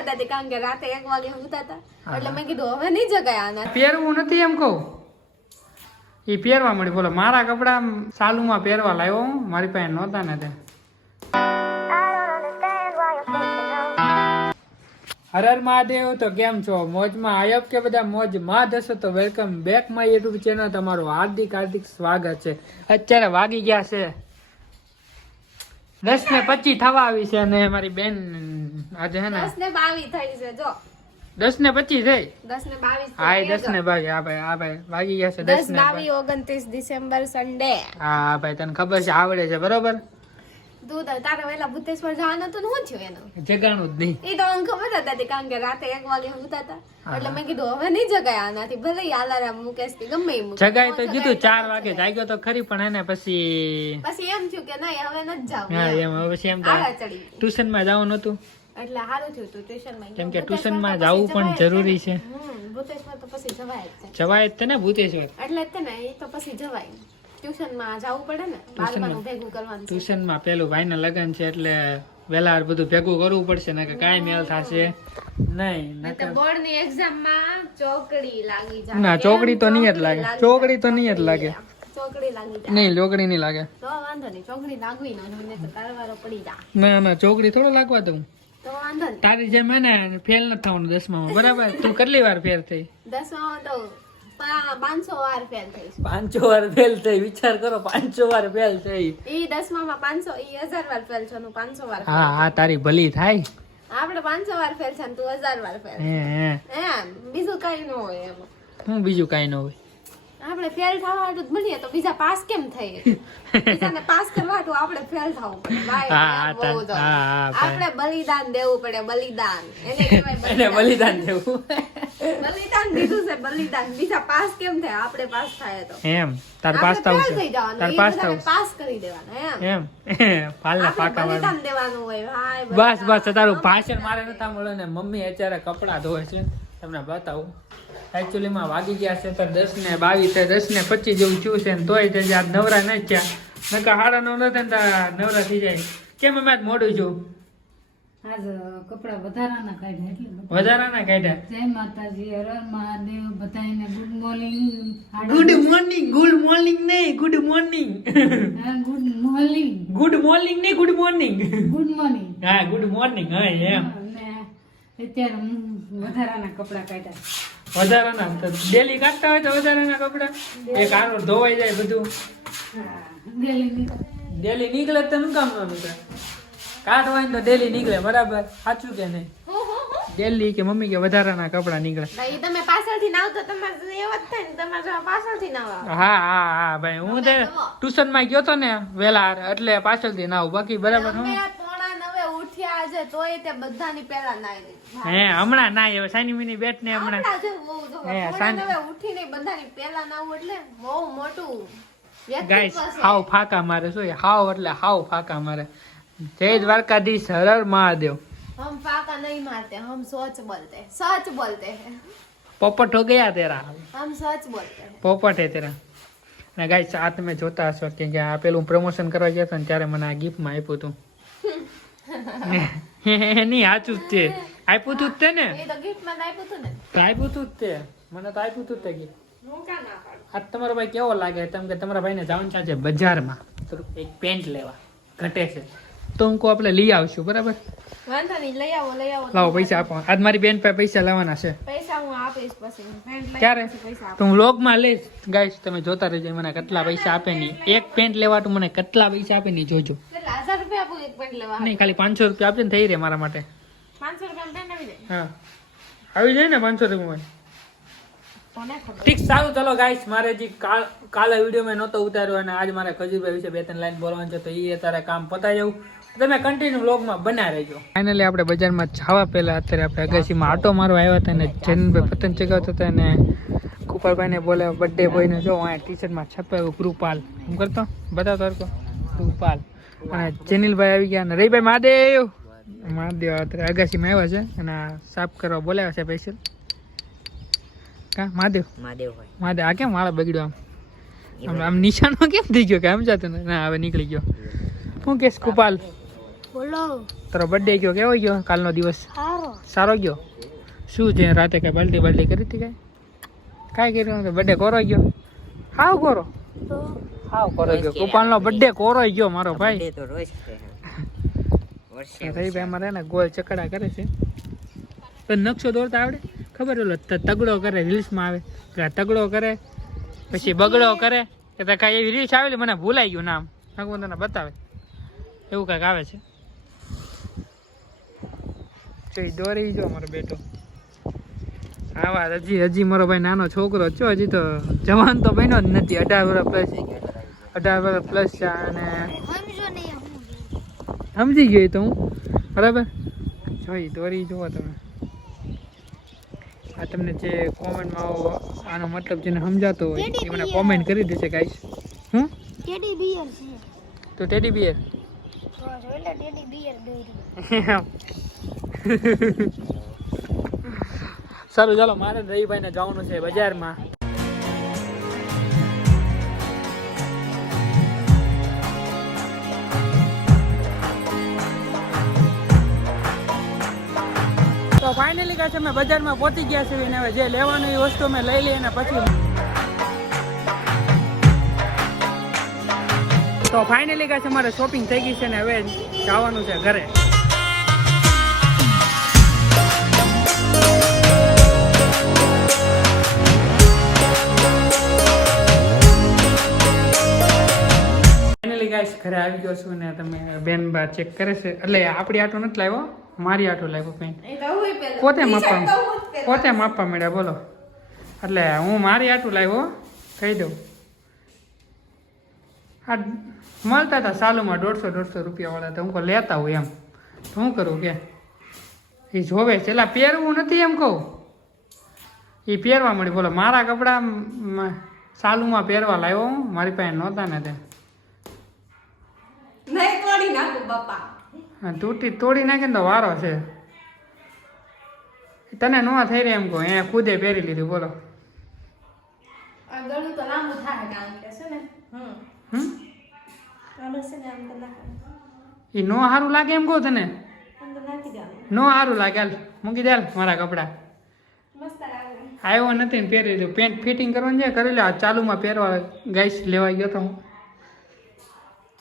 હતા તે કારણ કે રાતે એક વાગે હુતા હતા. એટલે મેં કીધું હવે નહીં જગાય આના. પહેરવું નથી એમ કહું. એ પહેરવા મળી બોલો મારા કપડા સાલુમાં પહેરવા લાવ્યો હું. મારી પાસે નહોતા ને તે. હર હર મહાદેવ તો કેમ છો? મોજમાં આયબ કે બધા મોજમાં હશો? તો welcome back my YouTube channel તમારું હાર્દિક હાર્દિક સ્વાગત છે. અત્યારે વાગી ગયા છે દસ ને પચીસ થવા આવી છે અને મારી બેન આજે હે ને દસ ને બાવીસ થઈ છે જો. દસ ને પચીસ થઈ? દસ ને બાવીસ હા દસ ને બાવીસ. હા ભાઈ હા ભાઈ વાગી ગયા છે દસ બાવીસ ઓગણત્રીસ ડિસેમ્બર સન્ડે હા ભાઈ તને ખબર છે આવડે છે બરોબર? દૂધ તારે વેલા બુદ્ધેશ્વર જવાનું હતું શું થયું એનું? જગાણું જ નહીં. એ તો મને ખબર હતા કારણ કે રાતે એક વાગે હતા. એટલે મેં કીધું હવે નહીં જગાય આનાથી. ભલે આલારામ મુકેશ કે ગમે એમ જગાય તો કીધું ચાર વાગે જાગ્યો તો ખરી પણ એને પછી પછી એમ થયું કે નહીં હવે નથી જાવું. હા એમ. હવે પછી એમ તો આળા ટ્યુશનમાં જવાનું હતું એટલે સારું થયું તું ટ્યુશનમાં. કેમ કે ટ્યુશનમાં જવું પણ જરૂરી છે. ભૂતેશ્વર તો પછી જવાય જવાય જ ને ભૂતેશ્વર એટલે જ ને એ તો પછી જવાય. ટ્યુશનમાં જવું પડે ને? બારમાનું ભેગું કરવાનું છે. ટ્યુશનમાં પેલું ભાઈના લગ્ન છે એટલે વેલા બધું ભેગું કરવું પડશે ને કે કાંઈ મેળ થશે. નહીં તો બોર્ડની એક્ઝામમાં ચોકડી લાગી જાય. ના, ચોકડી તો નહીં જ લાગે. ચોકડી તો નહીં જ લાગે. ચોકડી લાગી નહીં લોકડી નહીં લાગે. તો વાંધો નહીં ચોકડી લાગવી ન તો કારવારો પડી જા ના ના ચોકડી થોડો લાગવા દઉં. તારી જેમ હે ને ફેલ નથી થવાનું દસમા બરાબર? તું કેટલી વાર ફેર થઈ? દસમા તો પાંચસો વાર ફેલ થઈ પાંચસો વાર ફેલ થઈ વિચાર કરો પાંચસો વાર ફેલ થઈ. ઈ દસમામાં પાંચસો ઈ હજાર વાર ફેલ છે પાંચસો વાર હા હા તારી ભલી થાય. આપણે પાંચસો વાર ફેલ છે ને તું હજાર વાર ફેલ હે હે. બીજું કઈ ન હોય એમાં. હું બીજું કઈ ન હોય? આપણે ફેલ થવા હાટું જ ભણીએ તો બીજા પાસ કેમ થઈએ? બીજાને પાસ કરવા હાટું આપણે ફેલ થવું પડે. તો. આપણે બલિદાન દેવું પડે બલિદાન. એને. બલિદાન. દેવું. બલિદાન દીધું છે બલિદાન. બીજા પાસ કેમ થાય? આપણે પાસ થાય તો. એમ. તાર પાસ થાવ છે. તાર પાસ થાવ પાસ કરી દેવાના એમ. એમ. ફાલના પાકા બલિદાન દેવાનું હોય. ભાઈ બસ બસ તારું ભાષણ મારે નતા મળે ને મમ્મી અત્યારે કપડા ધોવે છે. તમને બતાવું. એકચ્યુઅલીમાં વાગી ગયા છે તો દસ ને બાવીસ દસ ને પચીસ જેવું થયું છે ને તોય તે નવરા નથી થયા. નકા હાડા નવ નથી ને નવરા થઈ જાય. કેમ અમે મોડું છું આજ કપડા વધારાના કાઢ્યા એટલે વધારાના કાઢ્યા? જય માતાજી હર હર મહાદેવ બધાને good morning good morning good morning નહીં good morning good morning good morning નહીં ગુડ મોર્નિંગ ગુડ મોર્નિંગ હા ગુડ મોર્નિંગ હા એમ. અત્યારે હું વધારાના કપડા કાઢ્યા. વધારાના તો ડેલી કાઢતા હોય તો વધારાના કપડા? એ આનો ધોવાઈ જાય બધું. ડેલી ડેલી ડેલી નીકળે તો શું કામ ના નીકળે? કાઢવા હોય ને તો ડેલી નીકળે બરાબર? સાચું કે નહીં. ડેલી કે મમ્મી કે વધારાના કપડા નીકળે. ભાઈ તમે પાછળથી ના આવતો તમારે એવો જ થાય ને તમારે પાછળથી ના આવે હા હા હા ભાઈ હું તે ટ્યુશનમાં ગયો તો ને વેલા એટલે પાછળથી ના આવું બાકી બરાબર હું. હમણાં ના આવ્યો સાની મિની બેટ ને હમણાં. ઉઠીને બધાની પહેલા નાવું એટલે બહુ મોટું ગાઈસ હાવ ફાકા મારે શું હાવ એટલે હાવ ફાકા મારે. જય દ્વારકાધીશ હર હર મહાદેવ हम फाका नहीं मारते हम सोच बोलते हैं सच बोलते हैं પોપટ હો ગયા તેરા हम सच बोलते हैं પોપટ હે તેરા ને ગાઈસ આ તમે જોતા હશો કે કે આ પેલું પ્રમોશન કરવા ગયા હતા ને ત્યારે મને આ ગિફ્ટમાં આપ્યું હતું નહીં સાચું જ તે આપ્યું તું જ તે ને એ તો gift માં આપ્યું હતું ને તો આપ્યું તું જ તે મને તો આપ્યું તું જ તે gift. હું ક્યાં ના પાડું આ તમારો ભાઈ કેવો લાગે તેમ કે તમારા ભાઈને જવાનું છે આજે બજારમાં તો એક પેન્ટ લેવા ઘટે છે તો હું કહું આપણે લઈ આવશું બરાબર? વાંધો નહીં લઈ આવો લઈ આવો લાવો પૈસા આપો. આજ મારી બેન પાસે પૈસા લાવવાના છે. પૈસા હું આપીશ પછી. ક્યારે? પછી પૈસા આપો. તો હું લોગમાં લઈશ. ગાઈશ તમે જોતા રહેજો મને કેટલા પૈસા આપે નહીં. એક પેન્ટ લેવા તો મને કેટલા પૈસા આપે નહીં જોજો. નહીં ખાલી પાંચસો રૂપિયા આપજો ને થઈ રહે મારા માટે. પાંચસો રૂપિયા હા. આવી જાય ને પાંચસો રૂપિયામાં ઠીક સારું ચલો ગાઈસ મારે જે કાલ કાલે વીડિયો મેં નહોતો ઉતાર્યો અને આજ મારે ખજૂરભાઈ વિશે બે ત્રણ લાઈન બોલવાનું છે તો એ અત્યારે કામ પતાવી જવું તમે કન્ટિન્યુ વ્લોગમાં બના રહેજો. ફાઇનલી આપણે બજારમાં જવા પહેલા અત્યારે આપણે અગાસીમાં આટો મારવા આવ્યા હતા અને જનભાઈ પતંગ ચગાવતા હતા અને કુપાલભાઈને બોલે બર્થડે બોયને જો અહીંયા ટી શર્ટમાં છપાયું કૃપાલ હું કરતો? બતાવતો હરકો કૃપાલ અને જેનિલભાઈ આવી ગયા અને રહીભાઈ મહાદેવ. મહાદેવ અત્યારે અગાસીમાં આવ્યા છે અને સાફ કરવા બોલાવ્યા છે સ્પેશિયલ કા? મહાદેવ? મહાદેવભાઈ મહાદેવ આ કેમ વાળા બગડ્યો આમ? આમ નિશાનો કેમ થઈ ગયો કે આમ નથી ના હવે નીકળી ગયો. શું કેસ કુપાલ બોલો. તારો બર્થડે ગયો કેવો ગયો કાલનો દિવસ? સારો. સારો ગયો? શું છે રાતે કઈ બાલટી બાલટી કરી હતી કઈ? કાંઈ કર્યું બર્થડે કોરો ગયો? હાવ કોરો? તો? હાવ કોરો ગયો. કુપાલનો બર્થડે કોરો ગયો મારો ભાઈ. તો રોજ છે. અમારે ને ગોળ ચકડા કરે છે. તો નકશો દોરતા આવડે? ખબર ઓલો તગડો કરે રીલ્સમાં આવે. પેલા તગડો કરે પછી બગડો કરે. કે તો કાંઈ એવી રીલ્સ આવેલી મને ભૂલાઈ ગયું નામ. હું તને બતાવે. એવું કાંઈક આવે છે. જો દોરી જો મારો બેટો. આવા હજી હજી મારો ભાઈ નાનો છોકરો છો હજી તો જવાન તો બન્યો જ નથી અઢાર વર્ષ પ્લસ અઢાર વર્ષ પ્લસ છે અને સમજી ગયો તો હું બરાબર? જોઈ દોરી જુઓ તમે. આ તમને જે કોમેન્ટમાં આનો મતલબ જેને સમજાતો હોય એ મને કોમેન્ટ કરી દેશે ગાઈસ હું ટેડી બિયર છે. તો ટેડી બિયર તો જોઈ લે ટેડી બિયર દોરી. સારું, ચાલો, મારે રવિભાઈને જવાનું છે બજારમાં. તો ફાઇનલી કાંઈ અમે બજારમાં પહોંચી ગયા છીએ ને હવે જે લેવાનું એ વસ્તુ અમે લઈ લઈએ ને પછી. તો ફાઇનલી કાંઈ અમારે શોપિંગ થઈ ગઈ છે ને હવે જવાનું છે ઘરે. ઘરે આવી ગયો છું ને તમે બેન બા ચેક કરે છે. એટલે આપણી આટો નથી લાવ્યો મારી આટો લાવ્યો પેન પોતે માપવા પોતે માપવા મળ્યા બોલો. એટલે હું મારી આટું લાવ્યો કહી દઉં. આ મળતા હતા સાલુમાં દોઢસો દોઢસો રૂપિયાવાળા તો હું કહું લેતા હોય એમ. તો શું કરું કે એ જોવે છે. એટલે પહેરવું નથી એમ કહું. એ પહેરવા મળી બોલો મારા કપડાં સાલુમાં પહેરવા લાવ્યો હું. મારી પાસે નહોતા ને તે. તોડી નાખું બાપા. હા, તૂટી તોડી નાખે તો વારો છે. તને ન થઈ રહે એમ કહો અહીંયા ખુદે પહેરી લીધું બોલો. ગળું તો લાંબુ થાય કારણ કે છે ને? હમ. એ નો સારું લાગે. એમ કહો તને? નો સારું લાગે હાલ મૂકી દે મારા કપડા. આવ્યો નથી ને પહેરી લીધું. પેન્ટ ફિટિંગ કરવાનું છે કરી લે આ ચાલુમાં પહેરવા ગાઈસ લેવા ગયો તો હું.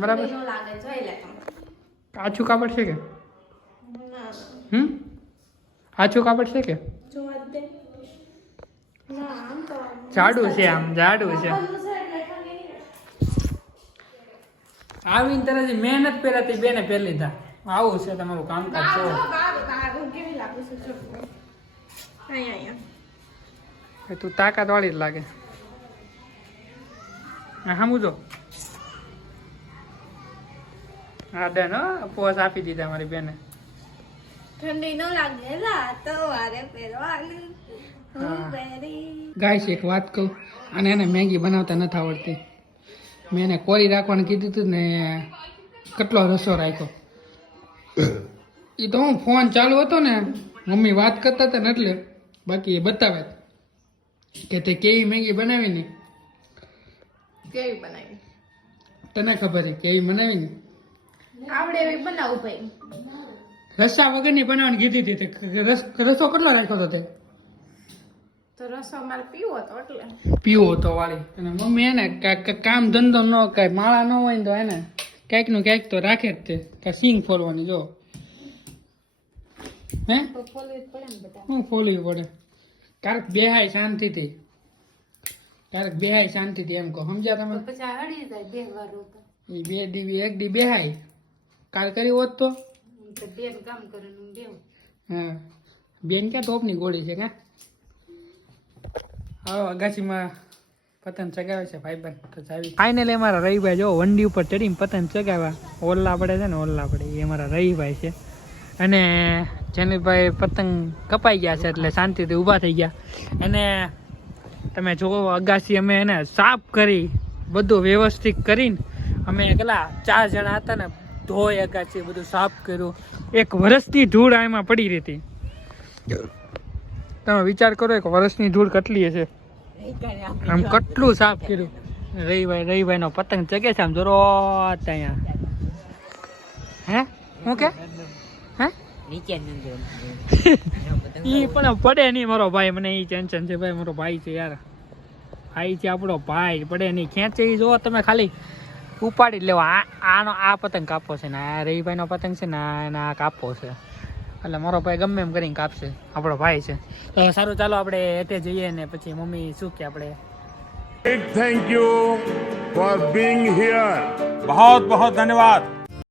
બરાબર. આછું કાપડ છે કે? હમ? કાચું કાપડ છે કે? તો જાડું છે આમ જાડું છે. આવીને તરત મહેનત પહેરાતી બેને પહેરી લીધા. આવું છે તમારું કામકાજ છો તું તાકાત વાળી જ લાગે. હા સમજો હા ડન હો પોસ આપી દીધા મારી બેને. ઠંડી ન લાગે લા તો વારે પહેરવાની. ગાય છે એક વાત કહું અને એને મેગી બનાવતા નથી આવડતી. મેં એને કોરી રાખવાનું કીધું હતું ને કેટલો રસો રાખ્યો. એ તો હું ફોન ચાલુ હતો ને મમ્મી વાત કરતા હતા ને એટલે બાકી એ બતાવે. કે તે કેવી મેગી બનાવી ને કેવી બનાવી? તને ખબર છે કેવી બનાવી ને આવડે એવી બનાવું ભાઈ. રસા વગરની બનાવવાની કીધી હતી રસ કેટલો રાખ્યો હતો તે? તો રસો મારે પીવો એટલે. પીવો હતો વાળી. અને મમ્મી એને કામ ધંધો ન કાંઈ માળા ન હોય ને તો એને ક્યાંકનું ક્યાંક તો રાખે જ તે. કાંઈ સિંગ ફોરવાની જો. હે? શું ફોલવી પડે ક્યારેક બેહાય શાંતિથી. ક્યારેક બેહાય શાંતિથી એમ કહો. સમજ્યા તમે? પછી હળી જાય બે વાર બે એક દી બેહાય કાલ કરી હોત તો? બેન કામ કરવાનું બેવ હા બેન ક્યાં તોપની ગોળી છે ક્યાં હા અગાસીમાં પતંગ ચગાવે છે ભાઈબંધ તો જાવી ફાઇનલી અમારા રવિભાઈ જો વંડી ઉપર ચડીને પતંગ ચગાવ્યા ઓલ્લા પડે છે ને ઓલ્લા પડે એ અમારા રવિભાઈ છે. અને જેનીભાઈ પતંગ કપાઈ ગયા છે એટલે શાંતિથી ઊભા થઈ ગયા. અને તમે જુઓ અગાસી અમે એને સાફ કરી બધું વ્યવસ્થિત કરીને અમે પેલા ચાર જણા હતા ને ધોઈ છે બધું સાફ કર્યું. એક વર્ષની ધૂળ એમાં પડી રહી તમે વિચાર કરો એક વર્ષની ધૂળ કેટલી હશે? આમ કેટલું સાફ કર્યું. રવિભાઈ રવિભાઈ નો પતંગ ચગે છે આમ જોરો અહીંયા હે? હું કે? હે? ઈ પણ પડે નહીં મારો ભાઈ. મને એ ટેન્શન છે. ભાઈ મારો ભાઈ છે યાર. ભાઈ છે આપણો ભાઈ પડે નહીં. ખેંચે જોવો તમે ખાલી. ઉપાડી લેવા. આનો આ પતંગ કાપો છે ને આ રહીભાઈનો પતંગ છે ને આ કાપો છે. એટલે મારો ભાઈ ગમે એમ કરીને કાપશે. આપણો ભાઈ છે. તો સારું ચાલો આપણે હેઠે જઈએ ને પછી મમ્મી શું કે આપણે? Thank you for being here બહુ બહુ ધન્યવાદ.